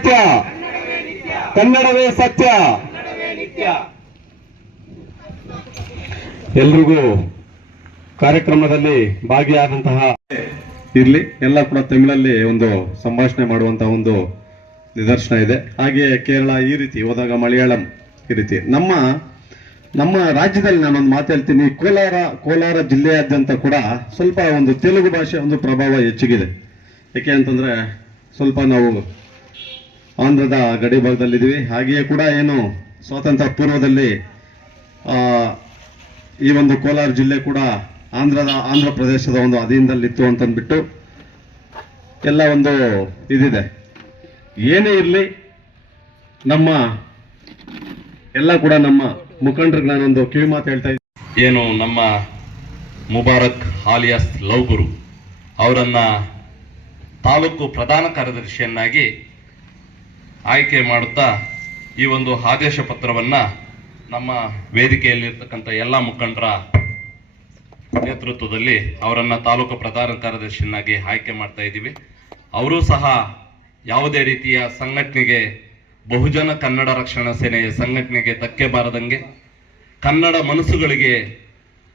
ಸತ್ಯ. ಕನ್ನಡವೇ ಸತ್ಯ. ಎಲ್ರಿಗೂ ಕಾರ್ಯಕ್ರಮದಲ್ಲಿ ಭಾಗಿಯಾದಂತಹ ಇರ್ಲಿ, ಎಲ್ಲ ಕೂಡ ತಮಿಳಲ್ಲಿ ಒಂದು ಸಂಭಾಷಣೆ ಮಾಡುವಂತಹ ಒಂದು ನಿದರ್ಶನ ಇದೆ. ಹಾಗೆ ಕೇರಳ ಈ ರೀತಿ, ಹೋದಾಗ ಮಲಯಾಳಂ ಈ ರೀತಿ. ನಮ್ಮ ನಮ್ಮ ರಾಜ್ಯದಲ್ಲಿ ನಾನೊಂದು ಮಾತು ಹೇಳ್ತೀನಿ, ಕೋಲಾರ ಕೋಲಾರ ಜಿಲ್ಲೆಯಾದ್ಯಂತ ಕೂಡ ಸ್ವಲ್ಪ ಒಂದು ತೆಲುಗು ಭಾಷೆ ಒಂದು ಪ್ರಭಾವ ಹೆಚ್ಚಿಗಿದೆ. ಯಾಕೆ ಅಂತಂದ್ರೆ ಸ್ವಲ್ಪ ನಾವು ಆಂಧ್ರದ ಗಡಿ ಭಾಗದಲ್ಲಿದ್ದೀವಿ ಹಾಗೆಯೇ ಕೂಡ ಏನು ಸ್ವಾತಂತ್ರ್ಯ ಪೂರ್ವದಲ್ಲಿ ಈ ಒಂದು ಕೋಲಾರ ಜಿಲ್ಲೆ ಕೂಡ ಆಂಧ್ರದ ಆಂಧ್ರ ಪ್ರದೇಶದ ಒಂದು ಅಧೀನದಲ್ಲಿತ್ತು ಅಂತಂದ್ಬಿಟ್ಟು ಎಲ್ಲ ಒಂದು ಇದಿದೆ. ಏನೇ ಇರಲಿ, ನಮ್ಮ ಎಲ್ಲ ಕೂಡ ನಮ್ಮ ಮುಖಂಡರಿಗೆ ನಾನೊಂದು ಕಿವಿ ಮಾತು ಹೇಳ್ತಾ ಇದ್ದೀನಿ ಏನು ನಮ್ಮ ಮುಬಾರಕ್ ಆಲಿಯಾಸ್ ಲವ್ ಗುರು ಅವರನ್ನ ತಾಲೂಕು ಪ್ರಧಾನ ಕಾರ್ಯದರ್ಶಿಯನ್ನಾಗಿ ಆಯ್ಕೆ ಮಾಡುತ್ತಾ ಈ ಒಂದು ಆದೇಶ ಪತ್ರವನ್ನ ನಮ್ಮ ವೇದಿಕೆಯಲ್ಲಿರ್ತಕ್ಕಂಥ ಎಲ್ಲ ಮುಖಂಡರ ನೇತೃತ್ವದಲ್ಲಿ ಅವರನ್ನ ತಾಲೂಕು ಪ್ರಧಾನ ಕಾರ್ಯದರ್ಶಿಯನ್ನಾಗಿ ಆಯ್ಕೆ ಮಾಡ್ತಾ ಇದ್ದೀವಿ. ಅವರು ಸಹ ಯಾವುದೇ ರೀತಿಯ ಸಂಘಟನೆಗೆ, ಬಹುಜನ ಕನ್ನಡ ರಕ್ಷಣಾ ಸೇನೆಯ ಸಂಘಟನೆಗೆ ಧಕ್ಕೆ ಬಾರದಂಗೆ, ಕನ್ನಡ ಮನಸ್ಸುಗಳಿಗೆ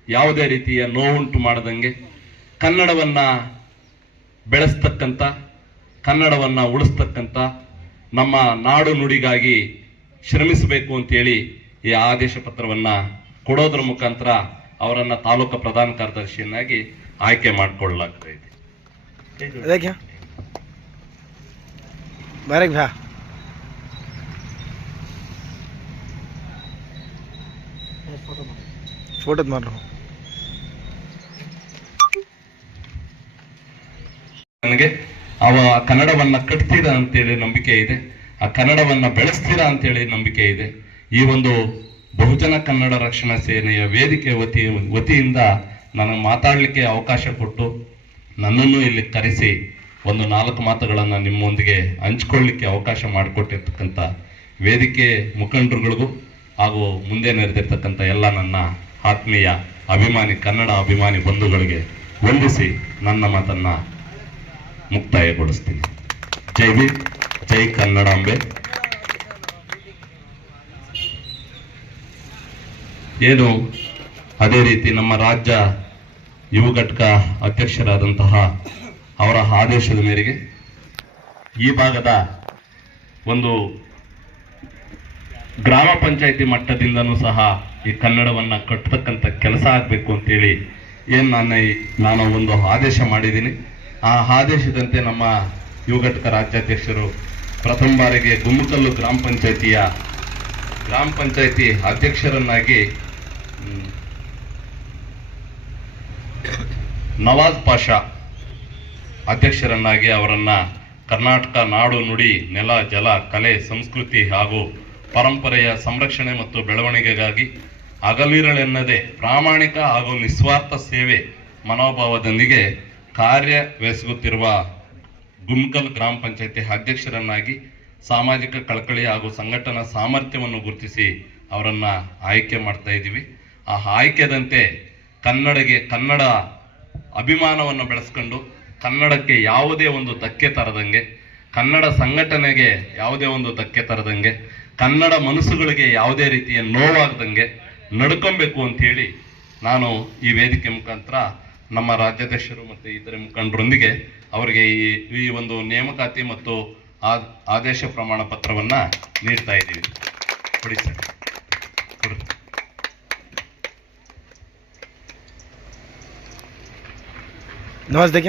ಯಾವುದೇ ರೀತಿಯ ನೋವುಂಟು ಮಾಡದಂಗೆ, ಕನ್ನಡವನ್ನ ಬೆಳೆಸ್ತಕ್ಕಂಥ, ಕನ್ನಡವನ್ನ ಉಳಿಸ್ತಕ್ಕಂಥ ನಮ್ಮ ನಾಡು ನುಡಿಗಾಗಿ ಶ್ರಮಿಸಬೇಕು ಅಂತೇಳಿ ಈ ಆದೇಶ ಪತ್ರವನ್ನು ಕೊಡೋದ್ರ ಮುಖಾಂತರ ಅವರನ್ನ ತಾಲೂಕು ಪ್ರಧಾನ ಕಾರ್ಯದರ್ಶಿಯನ್ನಾಗಿ ಆಯ್ಕೆ ಮಾಡಿಕೊಳ್ಳಲಾಗ್ತಾ ಇದೆ. ನನಗೆ ಅವ ಕನ್ನಡವನ್ನ ಕಟ್ತೀರಾ ಅಂತೇಳಿ ನಂಬಿಕೆ ಇದೆ. ಆ ಕನ್ನಡವನ್ನ ಬೆಳೆಸ್ತೀರಾ ಅಂತೇಳಿ ನಂಬಿಕೆ ಇದೆ. ಈ ಒಂದು ಬಹುಜನ ಕನ್ನಡ ರಕ್ಷಣಾ ಸೇನೆಯ ವೇದಿಕೆ ವತಿ, ವತಿಯಿಂದ ನನಗೆ ಮಾತಾಡಲಿಕ್ಕೆ ಅವಕಾಶ ಕೊಟ್ಟು ನನ್ನನ್ನು ಇಲ್ಲಿ ಕರೆಸಿ ಒಂದು ನಾಲ್ಕು ಮಾತುಗಳನ್ನು ನಿಮ್ಮೊಂದಿಗೆ ಹಂಚ್ಕೊಳ್ಳಿಕ್ಕೆ ಅವಕಾಶ ಮಾಡಿಕೊಟ್ಟಿರ್ತಕ್ಕಂಥ ವೇದಿಕೆ ಮುಖಂಡರುಗಳಿಗೂ ಹಾಗೂ ಮುಂದೆ ನೆರೆದಿರ್ತಕ್ಕಂಥ ಎಲ್ಲ ನನ್ನ ಆತ್ಮೀಯ ಅಭಿಮಾನಿ ಕನ್ನಡ ಅಭಿಮಾನಿ ಬಂಧುಗಳಿಗೆ ವಂದಿಸಿ ನನ್ನ ಮಾತನ್ನ ಮುಕ್ತಾಯಗೊಳಿಸ್ತೀನಿ. ಜೈ ಭೀಮ್, ಜೈ ಕನ್ನಡಾಂಬೆ. ಏನು ಅದೇ ರೀತಿ ನಮ್ಮ ರಾಜ್ಯ ಯುವ ಘಟಕ ಅಧ್ಯಕ್ಷರಾದಂತಹ ಅವರ ಆದೇಶದ ಮೇರೆಗೆ ಈ ಭಾಗದ ಒಂದು ಗ್ರಾಮ ಪಂಚಾಯಿತಿ ಮಟ್ಟದಿಂದನೂ ಸಹ ಈ ಕನ್ನಡವನ್ನ ಕಟ್ಟತಕ್ಕಂಥ ಕೆಲಸ ಆಗಬೇಕು ಅಂತೇಳಿ ಏನು ನಾನು ನಾನು ಒಂದು ಆದೇಶ ಮಾಡಿದ್ದೀನಿ. ಆ ಆದೇಶದಂತೆ ನಮ್ಮ ಯುವ ಘಟಕ ರಾಜ್ಯಾಧ್ಯಕ್ಷರು ಪ್ರಥಮ ಬಾರಿಗೆ ಗುಮ್ಮಕಲ್ಲು ಗ್ರಾಮ ಪಂಚಾಯತಿಯ ಗ್ರಾಮ ಪಂಚಾಯತಿ ಅಧ್ಯಕ್ಷರನ್ನಾಗಿ ನವಾಜ್ ಪಾಷಾ ಅಧ್ಯಕ್ಷರನ್ನಾಗಿ ಅವರನ್ನ ಕರ್ನಾಟಕ ನಾಡು ನುಡಿ, ನೆಲ, ಜಲ, ಕಲೆ, ಸಂಸ್ಕೃತಿ ಹಾಗೂ ಪರಂಪರೆಯ ಸಂರಕ್ಷಣೆ ಮತ್ತು ಬೆಳವಣಿಗೆಗಾಗಿ ಅಗಲಿರಳೆನ್ನದೆ ಪ್ರಾಮಾಣಿಕ ಹಾಗೂ ನಿಸ್ವಾರ್ಥ ಸೇವೆ ಮನೋಭಾವದೊಂದಿಗೆ ಕಾರ್ಯವೆಸಗುತ್ತಿರುವ ಗುಮ್ಕಲ್ ಗ್ರಾಮ ಪಂಚಾಯತಿ ಅಧ್ಯಕ್ಷರನ್ನಾಗಿ ಸಾಮಾಜಿಕ ಕಳಕಳಿ ಹಾಗೂ ಸಂಘಟನಾ ಸಾಮರ್ಥ್ಯವನ್ನು ಗುರುತಿಸಿ ಅವರನ್ನು ಆಯ್ಕೆ ಮಾಡ್ತಾ ಇದ್ದೀವಿ. ಆ ಆಯ್ಕೆದಂತೆ ಕನ್ನಡಗೆ ಕನ್ನಡ ಅಭಿಮಾನವನ್ನು ಬೆಳೆಸ್ಕೊಂಡು ಕನ್ನಡಕ್ಕೆ ಯಾವುದೇ ಒಂದು ಧಕ್ಕೆ ತರದಂಗೆ, ಕನ್ನಡ ಸಂಘಟನೆಗೆ ಯಾವುದೇ ಒಂದು ಧಕ್ಕೆ ತರದಂಗೆ, ಕನ್ನಡ ಮನಸ್ಸುಗಳಿಗೆ ಯಾವುದೇ ರೀತಿಯ ನೋವಾಗದಂಗೆ ನಡ್ಕೊಬೇಕು ಅಂತೇಳಿ ನಾನು ಈ ವೇದಿಕೆ ಮುಖಾಂತರ ನಮ್ಮ ರಾಜ್ಯಾಧ್ಯಕ್ಷರು ಮತ್ತು ಇತರೆ ಮುಖಂಡರೊಂದಿಗೆ ಅವರಿಗೆ ಈ ಈ ಒಂದು ನೇಮಕಾತಿ ಮತ್ತು ಆದೇಶ ಪ್ರಮಾಣ ಪತ್ರವನ್ನು ನೀಡ್ತಾ ಇದ್ದೀವಿ. ಕೊಡಿ ಸರ್. ಕೊಡಿ. ನಮಸ್ತೆ.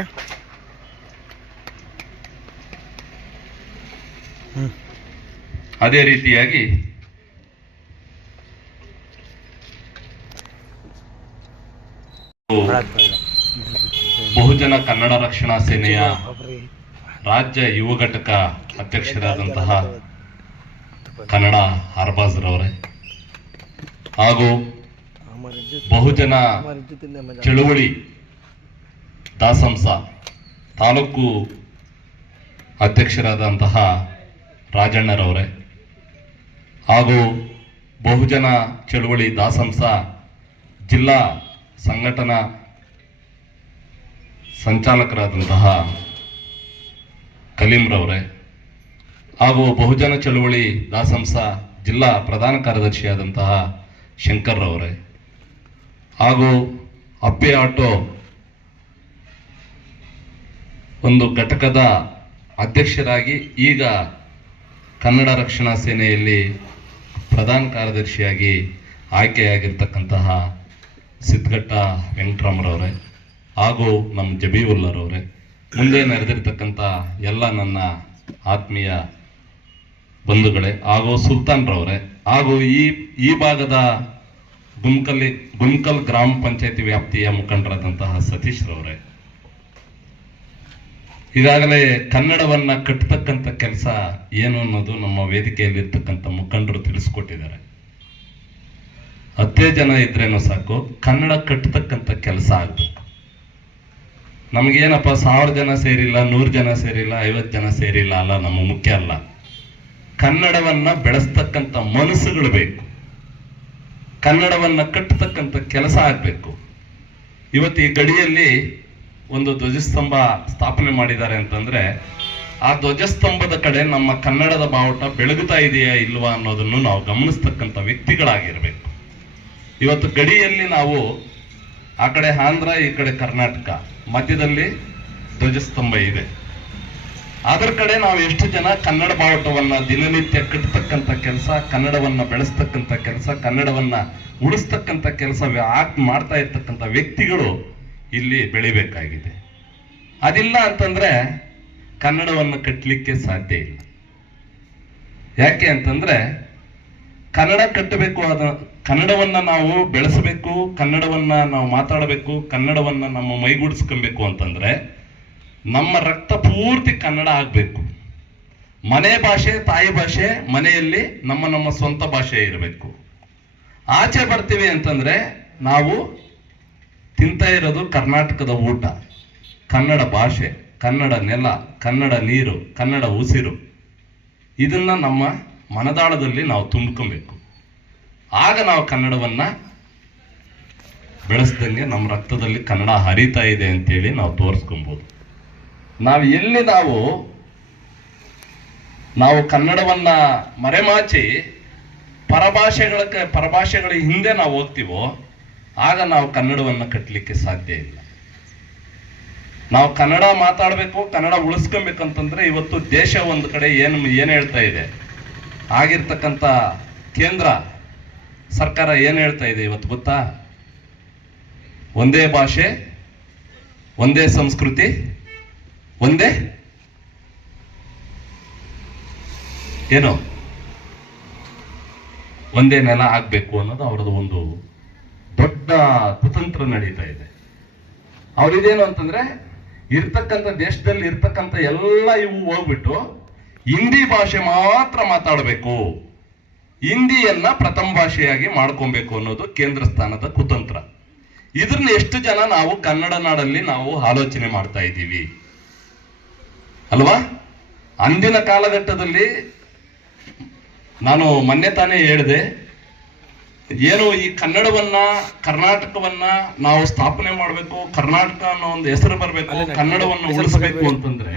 ಅದೇ ರೀತಿಯಾಗಿ ಬಹುಜನ ಕನ್ನಡ ರಕ್ಷಣಾ ಸೇನೆಯ ರಾಜ್ಯ ಯುವ ಘಟಕ ಅಧ್ಯಕ್ಷರಾದಂತಹ ಕನ್ನಡ ಹರ್ಬಾಜ್ರವರೇ. ಹಾಗೂ ಬಹುಜನ ಚಳುವಳಿ ದಾಸಂಸ ತಾಲೂಕು ಅಧ್ಯಕ್ಷರಾದಂತಹ ರಾಜಣ್ಣರವರೇ. ಹಾಗೂ ಬಹುಜನ ಚಳುವಳಿ ದಾಸಂಸ ಜಿಲ್ಲಾ ಸಂಘಟನಾ ಸಂಚಾಲಕರಾದಂತಹ ಕಲೀಂರವರೇ ಹಾಗೂ ಬಹುಜನ ಚಳುವಳಿ ದಾಸಂಸ ಜಿಲ್ಲಾ ಪ್ರಧಾನ ಕಾರ್ಯದರ್ಶಿಯಾದಂತಹ ಶಂಕರ್ರವರೇ, ಹಾಗೂ ಅಪ್ಪೆ ಆಟೋ ಒಂದು ಘಟಕದ ಅಧ್ಯಕ್ಷರಾಗಿ ಈಗ ಕನ್ನಡ ರಕ್ಷಣಾ ಸೇನೆಯಲ್ಲಿ ಪ್ರಧಾನ ಕಾರ್ಯದರ್ಶಿಯಾಗಿ ಆಯ್ಕೆಯಾಗಿರ್ತಕ್ಕಂತಹ ಸಿದ್ಧಘಟ್ಟ ವೆಂಕಟರಾಮರವರೇ. ಹಾಗೂ ನಮ್ಮ ಜಬೀವುಲ್ಲರವರೇ ಮುಂದೆ ನಡೆದಿರ್ತಕ್ಕಂಥ ಎಲ್ಲ ನನ್ನ ಆತ್ಮೀಯ ಬಂಧುಗಳೇ, ಹಾಗೂ ಸುಲ್ತಾನ್ರವರೇ, ಹಾಗೂ ಈ ಈ ಭಾಗದ ಗುಮ್ಕಲ್ಲಿ ಗುಮ್ಕಲ್ ಗ್ರಾಮ ಪಂಚಾಯತಿ ವ್ಯಾಪ್ತಿಯ ಮುಖಂಡರಾದಂತಹ ಸತೀಶ್ರವರೇ. ಈಗಾಗಲೇ ಕನ್ನಡವನ್ನ ಕಟ್ಟತಕ್ಕಂಥ ಕೆಲಸ ಏನು ಅನ್ನೋದು ನಮ್ಮ ವೇದಿಕೆಯಲ್ಲಿ ಇರ್ತಕ್ಕಂಥ ಮುಖಂಡರು ತಿಳಿಸ್ಕೊಟ್ಟಿದ್ದಾರೆ. ಹತ್ತೇ ಜನ ಇದ್ರೇನು ಸಾಕು, ಕನ್ನಡ ಕಟ್ಟತಕ್ಕಂಥ ಕೆಲಸ ಆಗ್ಬೇಕು. ನಮಗೇನಪ್ಪ ಸಾವಿರ ಜನ ಸೇರಿಲ್ಲ, ನೂರು ಜನ ಸೇರಿಲ್ಲ ಐವತ್ತು ಜನ ಸೇರಿಲ್ಲ ಅಲ್ಲ, ನಮ್ಮ ಮುಖ್ಯ ಅಲ್ಲ. ಕನ್ನಡವನ್ನ ಬೆಳೆಸ್ತಕ್ಕಂಥ ಮನಸ್ಸುಗಳು ಬೇಕು. ಕನ್ನಡವನ್ನ ಕಟ್ಟತಕ್ಕಂಥ ಕೆಲಸ ಆಗ್ಬೇಕು. ಇವತ್ತು ಈ ಗಡಿಯಲ್ಲಿ ಒಂದು ಧ್ವಜಸ್ತಂಭ ಸ್ಥಾಪನೆ ಮಾಡಿದ್ದಾರೆ ಅಂತಂದ್ರೆ, ಆ ಧ್ವಜಸ್ತಂಭದ ಕಡೆ ನಮ್ಮ ಕನ್ನಡದ ಬಾವುಟ ಬೆಳಗುತ್ತಾ ಇದೆಯಾ ಇಲ್ವಾ ಅನ್ನೋದನ್ನು ನಾವು ಗಮನಿಸ್ತಕ್ಕಂಥ ವ್ಯಕ್ತಿಗಳಾಗಿರ್ಬೇಕು. ಇವತ್ತು ಗಡಿಯಲ್ಲಿ ನಾವು ಆ ಕಡೆ ಆಂಧ್ರ, ಈ ಕಡೆ ಕರ್ನಾಟಕ. ಮಧ್ಯದಲ್ಲಿ ಧ್ವಜಸ್ತಂಭ ಇದೆ. ಅದರ ಕಡೆ ನಾವು ಎಷ್ಟು ಜನ ಕನ್ನಡ ಬಾವುಟವನ್ನ ದಿನನಿತ್ಯ ಕಟ್ಟತಕ್ಕಂಥ ಕೆಲಸ, ಕನ್ನಡವನ್ನ ಬೆಳೆಸ್ತಕ್ಕಂಥ ಕೆಲಸ, ಕನ್ನಡವನ್ನ ಉಳಿಸ್ತಕ್ಕಂಥ ಕೆಲಸ ಮಾಡ್ತಾ ಇರ್ತಕ್ಕಂಥ ವ್ಯಕ್ತಿಗಳು ಇಲ್ಲಿ ಬೆಳಿಬೇಕಾಗಿದೆ. ಅದಿಲ್ಲ ಅಂತಂದ್ರೆ ಕನ್ನಡವನ್ನು ಕಟ್ಟಲಿಕ್ಕೆ ಸಾಧ್ಯ ಇಲ್ಲ. ಯಾಕೆ ಅಂತಂದ್ರೆ ಕನ್ನಡ ಕಟ್ಟಬೇಕು ಅದ ಕನ್ನಡವನ್ನ ನಾವು ಬೆಳೆಸಬೇಕು, ಕನ್ನಡವನ್ನ ನಾವು ಮಾತಾಡಬೇಕು, ಕನ್ನಡವನ್ನ ನಮ್ಮ ಮೈಗೂಡಿಸ್ಕೊಬೇಕು ಅಂತಂದ್ರೆ ನಮ್ಮ ರಕ್ತ ಪೂರ್ತಿ ಕನ್ನಡ ಆಗ್ಬೇಕು. ಮನೆ ಭಾಷೆ, ತಾಯಿ ಭಾಷೆ, ಮನೆಯಲ್ಲಿ ನಮ್ಮ ನಮ್ಮ ಸ್ವಂತ ಭಾಷೆ ಇರಬೇಕು. ಆಚೆ ಬರ್ತೀವಿ ಅಂತಂದ್ರೆ ನಾವು ತಿಂತಾ ಇರೋದು ಕರ್ನಾಟಕದ ಊಟ. ಕನ್ನಡ ಭಾಷೆ, ಕನ್ನಡ ನೆಲ, ಕನ್ನಡ ನೀರು, ಕನ್ನಡ ಉಸಿರು. ಇದನ್ನ ನಮ್ಮ ಮನದಾಳದಲ್ಲಿ ನಾವು ತುಂಬ್ಕೊಬೇಕು. ಆಗ ನಾವು ಕನ್ನಡವನ್ನ ಬೆಳೆಸ್ದಂಗೆ ನಮ್ಮ ರಕ್ತದಲ್ಲಿ ಕನ್ನಡ ಹರಿತಾ ಇದೆ ಅಂತೇಳಿ ನಾವು ತೋರಿಸ್ಕೊಬೋದು. ನಾವು ಎಲ್ಲಿ ನಾವು ನಾವು ಕನ್ನಡವನ್ನ ಮರೆಮಾಚಿ ಪರಭಾಷೆಗಳ ಪರಭಾಷೆಗಳ ಹಿಂದೆ ನಾವು ಹೋಗ್ತೀವೋ, ಆಗ ನಾವು ಕನ್ನಡವನ್ನ ಕಟ್ಟಲಿಕ್ಕೆ ಸಾಧ್ಯ ಇಲ್ಲ. ನಾವು ಕನ್ನಡ ಮಾತಾಡಬೇಕು, ಕನ್ನಡ ಉಳಿಸ್ಕೊಬೇಕಂತಂದ್ರೆ ಇವತ್ತು ದೇಶ ಒಂದು ಕಡೆ ಏನು ಏನು ಹೇಳ್ತಾ ಇದೆ? ಆಗಿರ್ತಕ್ಕಂಥ ಕೇಂದ್ರ ಸರ್ಕಾರ ಏನ್ ಹೇಳ್ತಾ ಇದೆ ಇವತ್ತು ಗೊತ್ತಾ? ಒಂದೇ ಭಾಷೆ, ಒಂದೇ ಸಂಸ್ಕೃತಿ, ಒಂದೇ ಏನು? ಒಂದೇ ನೆಲ ಆಗ್ಬೇಕು ಅನ್ನೋದು ಅವರದ್ದು ಒಂದು ದೊಡ್ಡ ಕುತಂತ್ರ ನಡೀತಾ ಇದೆ. ಅವರಿದೇನು ಅಂತಂದ್ರೆ, ಇರ್ತಕ್ಕಂಥ ದೇಶದಲ್ಲಿ ಇರ್ತಕ್ಕಂಥ ಎಲ್ಲ ಇವು ಹೋಗ್ಬಿಟ್ಟು ಹಿಂದಿ ಭಾಷೆ ಮಾತ್ರ ಮಾತಾಡಬೇಕು. ಹಿಂದಿಯನ್ನ ಪ್ರಥಮ ಭಾಷೆಯಾಗಿ ಮಾಡ್ಕೊಬೇಕು ಅನ್ನೋದು ಕೇಂದ್ರ ಸ್ಥಾನದ ಕುತಂತ್ರ ಇದನ್ನ ಎಷ್ಟು ಜನ ನಾವು ಕನ್ನಡ ನಾಡಲ್ಲಿ ನಾವು ಆಲೋಚನೆ ಮಾಡ್ತಾ ಇದ್ದೀವಿ ಅಲ್ವಾ ಅಂದಿನ ಕಾಲಘಟ್ಟದಲ್ಲಿ ನಾನು ಮೊನ್ನೆ ತಾನೇ ಹೇಳಿದೆ ಏನು ಈ ಕನ್ನಡವನ್ನ ಕರ್ನಾಟಕವನ್ನ ನಾವು ಸ್ಥಾಪನೆ ಮಾಡಬೇಕು ಕರ್ನಾಟಕ ಅನ್ನೋ ಒಂದು ಹೆಸರು ಬರಬೇಕು ಕನ್ನಡವನ್ನು ಉಳಿಸಬೇಕು ಅಂತಂದ್ರೆ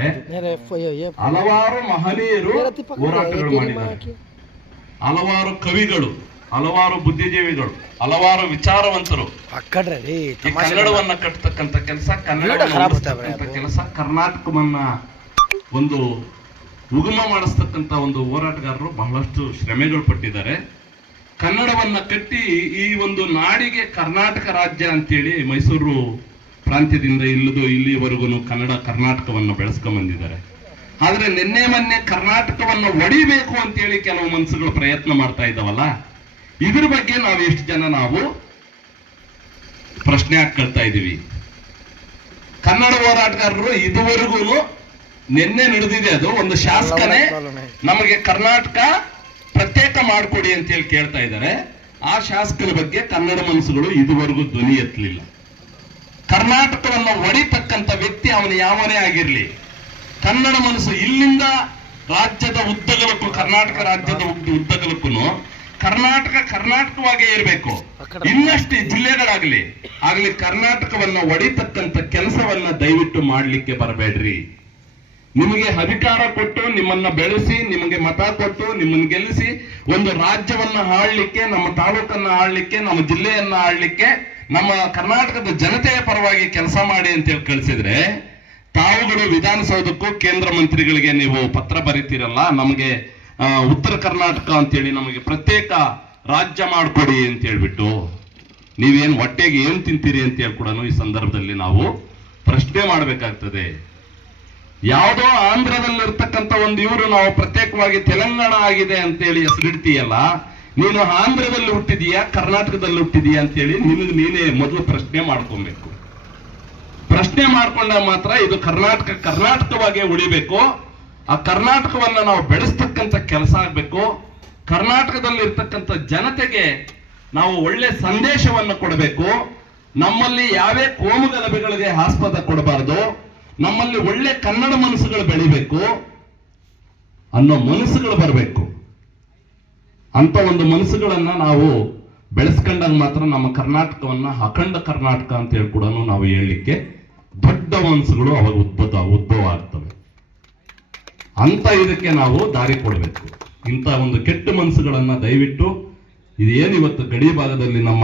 ಹಲವಾರು ಮಹನೀಯರು ಹೋರಾಟಗಳು ಮಾಡಿದ್ದಾರೆ ಹಲವಾರು ಕವಿಗಳು ಹಲವಾರು ಬುದ್ಧಿಜೀವಿಗಳು ಹಲವಾರು ವಿಚಾರವಂತರು ಕನ್ನಡವನ್ನ ಕಟ್ಟತಕ್ಕಂತ ಕೆಲಸ ಕನ್ನಡ. ಕೆಲಸ ಕರ್ನಾಟಕವನ್ನ ಒಂದು ಉಗಮ ಮಾಡಿಸ್ತಕ್ಕಂಥ ಒಂದು ಹೋರಾಟಗಾರರು ಬಹಳಷ್ಟು ಶ್ರಮೆಗಳು ಪಟ್ಟಿದ್ದಾರೆ. ಕನ್ನಡವನ್ನ ಕಟ್ಟಿ ಈ ಒಂದು ನಾಡಿಗೆ ಕರ್ನಾಟಕ ರಾಜ್ಯ ಅಂತೇಳಿ ಮೈಸೂರು ಪ್ರಾಂತ್ಯದಿಂದ ಇಲ್ಲದು ಇಲ್ಲಿವರೆಗೂ ಕನ್ನಡ ಕರ್ನಾಟಕವನ್ನು ಬೆಳೆಸ್ಕೊಂಡ್ ಬಂದಿದ್ದಾರೆ. ಆದ್ರೆ ನಿನ್ನೆ ಮೊನ್ನೆ ಕರ್ನಾಟಕವನ್ನ ಒಡಿಬೇಕು ಅಂತೇಳಿ ಕೆಲವು ಮನಸ್ಸುಗಳು ಪ್ರಯತ್ನ ಮಾಡ್ತಾ ಇದ್ದಾವಲ್ಲ ಇದ್ರ ಬಗ್ಗೆ ನಾವು ಎಷ್ಟು ಜನ ನಾವು ಪ್ರಶ್ನೆ ಹಾಕ್ಕೊಳ್ತಾ ಇದೀವಿ ಕನ್ನಡ ಹೋರಾಟಗಾರರು ಇದುವರೆಗೂ ನಿನ್ನೆ ನಡೆದಿದೆ ಅದು ಒಂದು ಶಾಸಕನೇ ನಮಗೆ ಕರ್ನಾಟಕ ಪ್ರತ್ಯೇಕ ಮಾಡಿಕೊಡಿ ಅಂತ ಹೇಳಿ ಕೇಳ್ತಾ ಇದ್ದಾರೆ. ಆ ಶಾಸಕರ ಬಗ್ಗೆ ಕನ್ನಡ ಮನಸ್ಸುಗಳು ಇದುವರೆಗೂ ಧ್ವನಿ ಎತ್ತಲಿಲ್ಲ. ಕರ್ನಾಟಕವನ್ನು ಒಡಿತಕ್ಕಂಥ ವ್ಯಕ್ತಿ ಅವನು ಯಾವನೇ ಆಗಿರ್ಲಿ ಕನ್ನಡ ಮನಸ್ಸು ಇಲ್ಲಿಂದ ರಾಜ್ಯದ ಉದ್ದಗಲಕ್ಕೂ ಕರ್ನಾಟಕ ರಾಜ್ಯದ ಉದ್ದ- ಉದ್ದಗಲಕ್ಕೂ ಕರ್ನಾಟಕ ಕರ್ನಾಟಕವಾಗೇ ಇರಬೇಕು. ಇನ್ನಷ್ಟು ಜಿಲ್ಲೆಗಳಾಗ್ಲಿ ಆಗ್ಲಿ ಕರ್ನಾಟಕವನ್ನ ಒಡಿತಕ್ಕಂತ ಕೆಲಸವನ್ನ ದಯವಿಟ್ಟು ಮಾಡ್ಲಿಕ್ಕೆ ಬರಬೇಡ್ರಿ. ನಿಮಗೆ ಅಧಿಕಾರ ಕೊಟ್ಟು ನಿಮ್ಮನ್ನ ಬೆಳೆಸಿ ನಿಮಗೆ ಮತ ಕೊಟ್ಟು ನಿಮ್ಮನ್ನ ಗೆಲ್ಲಿಸಿ ಒಂದು ರಾಜ್ಯವನ್ನ ಆಳ್ಲಿಕ್ಕೆ ನಮ್ಮ ತಾಲೂಕನ್ನ ಆಳ್ಲಿಕ್ಕೆ ನಮ್ಮ ಜಿಲ್ಲೆಯನ್ನ ಆಳ್ಲಿಕ್ಕೆ ನಮ್ಮ ಕರ್ನಾಟಕದ ಜನತೆಯ ಪರವಾಗಿ ಕೆಲಸ ಮಾಡಿ ಅಂತ ಹೇಳಿ ಕಳಿಸಿದ್ರೆ ತಾವುಗಳು ವಿಧಾನಸೌಧಕ್ಕೂ ಕೇಂದ್ರ ಮಂತ್ರಿಗಳಿಗೆ ನೀವು ಪತ್ರ ಬರೀತೀರಲ್ಲ, ನಮಗೆ ಉತ್ತರ ಕರ್ನಾಟಕ ಅಂತೇಳಿ ನಮಗೆ ಪ್ರತ್ಯೇಕ ರಾಜ್ಯ ಮಾಡಿಕೊಡಿ ಅಂತ ಹೇಳ್ಬಿಟ್ಟು ನೀವೇನು ಹೊಟ್ಟೆಗೆ ಏನ್ ತಿಂತೀರಿ ಅಂತ ಹೇಳಿ ಕೂಡ ಈ ಸಂದರ್ಭದಲ್ಲಿ ನಾವು ಪ್ರಶ್ನೆ ಮಾಡಬೇಕಾಗ್ತದೆ. ಯಾವುದೋ ಆಂಧ್ರದಲ್ಲಿರ್ತಕ್ಕಂಥ ಒಂದು ಇವರು ನಾವು ಪ್ರತ್ಯೇಕವಾಗಿ ತೆಲಂಗಾಣ ಆಗಿದೆ ಅಂತೇಳಿ ಹೆಸರಿಡ್ತೀಯಲ್ಲ, ನೀನು ಆಂಧ್ರದಲ್ಲಿ ಹುಟ್ಟಿದೀಯಾ, ಕರ್ನಾಟಕದಲ್ಲಿ ಹುಟ್ಟಿದೀಯಾ ಅಂತೇಳಿ ನಿನಗೆ ನೀನೇ ಮೊದಲು ಪ್ರಶ್ನೆ ಮಾಡ್ಕೊಬೇಕು. ಪ್ರಶ್ನೆ ಮಾಡ್ಕೊಂಡಾಗ ಮಾತ್ರ ಇದು ಕರ್ನಾಟಕ, ಕರ್ನಾಟಕವಾಗಿ ಉಳಿಬೇಕು. ಆ ಕರ್ನಾಟಕವನ್ನ ನಾವು ಬೆಳೆಸ್ತಕ್ಕಂಥ ಕೆಲಸ ಆಗಬೇಕು. ಕರ್ನಾಟಕದಲ್ಲಿ ಇರ್ತಕ್ಕಂಥ ಜನತೆಗೆ ನಾವು ಒಳ್ಳೆ ಸಂದೇಶವನ್ನು ಕೊಡಬೇಕು. ನಮ್ಮಲ್ಲಿ ಯಾವೇ ಕೋಮು ಗಲಭೆಗಳಿಗೆ ಆಸ್ಪದ ಕೊಡಬಾರದು. ನಮ್ಮಲ್ಲಿ ಒಳ್ಳೆ ಕನ್ನಡ ಮನಸ್ಸುಗಳು ಬೆಳಿಬೇಕು. ಅನ್ನೋ ಮನಸ್ಸುಗಳು ಬರಬೇಕು. ಅಂತ ಒಂದು ಮನಸ್ಸುಗಳನ್ನ ನಾವು ಬೆಳೆಸ್ಕೊಂಡಾಗ ಮಾತ್ರ ನಮ್ಮ ಕರ್ನಾಟಕವನ್ನ ಅಖಂಡ ಕರ್ನಾಟಕ ಅಂತ ಹೇಳಿ ಕೂಡ ನಾವು ಹೇಳಲಿಕ್ಕೆ ದೊಡ್ಡ ಮನಸ್ಸುಗಳು ಅವಾಗ ಉದ್ಭುತ, ಉದ್ಭವ ಆಗ್ತವೆ. ಅಂತ ಇದಕ್ಕೆ ನಾವು ದಾರಿ ಕೊಡಬೇಕು. ಇಂಥ ಒಂದು ಕೆಟ್ಟ ಮನಸ್ಸುಗಳನ್ನ ದಯವಿಟ್ಟು ಇದೇನು ಇವತ್ತು ಗಡಿ ಭಾಗದಲ್ಲಿ ನಮ್ಮ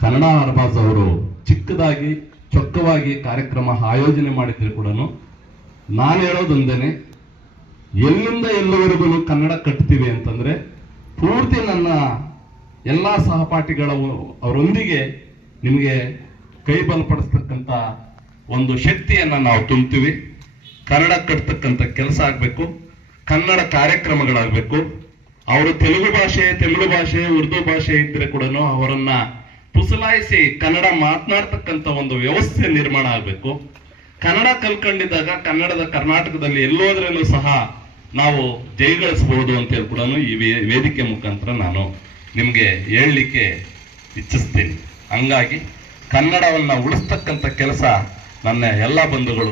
ಕನ್ನಡ ಅರ್ಬಾಸ್ ಅವರು ಚಿಕ್ಕದಾಗಿ, ಚೊಕ್ಕವಾಗಿ ಕಾರ್ಯಕ್ರಮ ಆಯೋಜನೆ ಮಾಡಿದ್ರೆ ಕೂಡ ನಾನು ಹೇಳೋದೊಂದೇನೆ, ಎಲ್ಲಿಂದ ಎಲ್ಲವರೆಗೂ ಕನ್ನಡ ಕಟ್ತೀವಿ ಅಂತಂದ್ರೆ, ಪೂರ್ತಿ ನನ್ನ ಎಲ್ಲಾ ಸಹಪಾಠಿಗಳ ಅವರೊಂದಿಗೆ ನಿಮಗೆ ಕೈ ಬಲಪಡಿಸ್ತಕ್ಕಂಥ ಒಂದು ಶಕ್ತಿಯನ್ನ ನಾವು ತುಂಬ್ತೀವಿ ಕನ್ನಡ ಕಟ್ತಕ್ಕಂಥ ಕೆಲಸ ಆಗ್ಬೇಕು. ಕನ್ನಡ ಕಾರ್ಯಕ್ರಮಗಳಾಗಬೇಕು. ಅವರು ತೆಲುಗು ಭಾಷೆ, ತಮಿಳು ಭಾಷೆ, ಉರ್ದು ಭಾಷೆ ಇದ್ರೆ ಕೂಡ ಅವರನ್ನ ಪುಸಲಾಯಿಸಿ ಕನ್ನಡ ಮಾತನಾಡ್ತಕ್ಕಂಥ ಒಂದು ವ್ಯವಸ್ಥೆ ನಿರ್ಮಾಣ ಆಗಬೇಕು. ಕನ್ನಡ ಕಲ್ಕೊಂಡಿದ್ದಾಗ ಕನ್ನಡದ ಕರ್ನಾಟಕದಲ್ಲಿ ಎಲ್ಲೋದ್ರಲ್ಲೂ ಸಹ ನಾವು ಜಯಗಳಿಸಬಹುದು ಅಂತ ಹೇಳಿ ಕೂಡ ಈ ವೇದಿಕೆ ಮುಖಾಂತರ ನಾನು ನಿಮಗೆ ಹೇಳಲಿಕ್ಕೆ ಇಚ್ಛಿಸ್ತೀನಿ. ಹಂಗಾಗಿ ಕನ್ನಡವನ್ನ ಉಳಿಸ್ತಕ್ಕಂಥ ಕೆಲಸ ನನ್ನ ಎಲ್ಲ ಬಂಧುಗಳು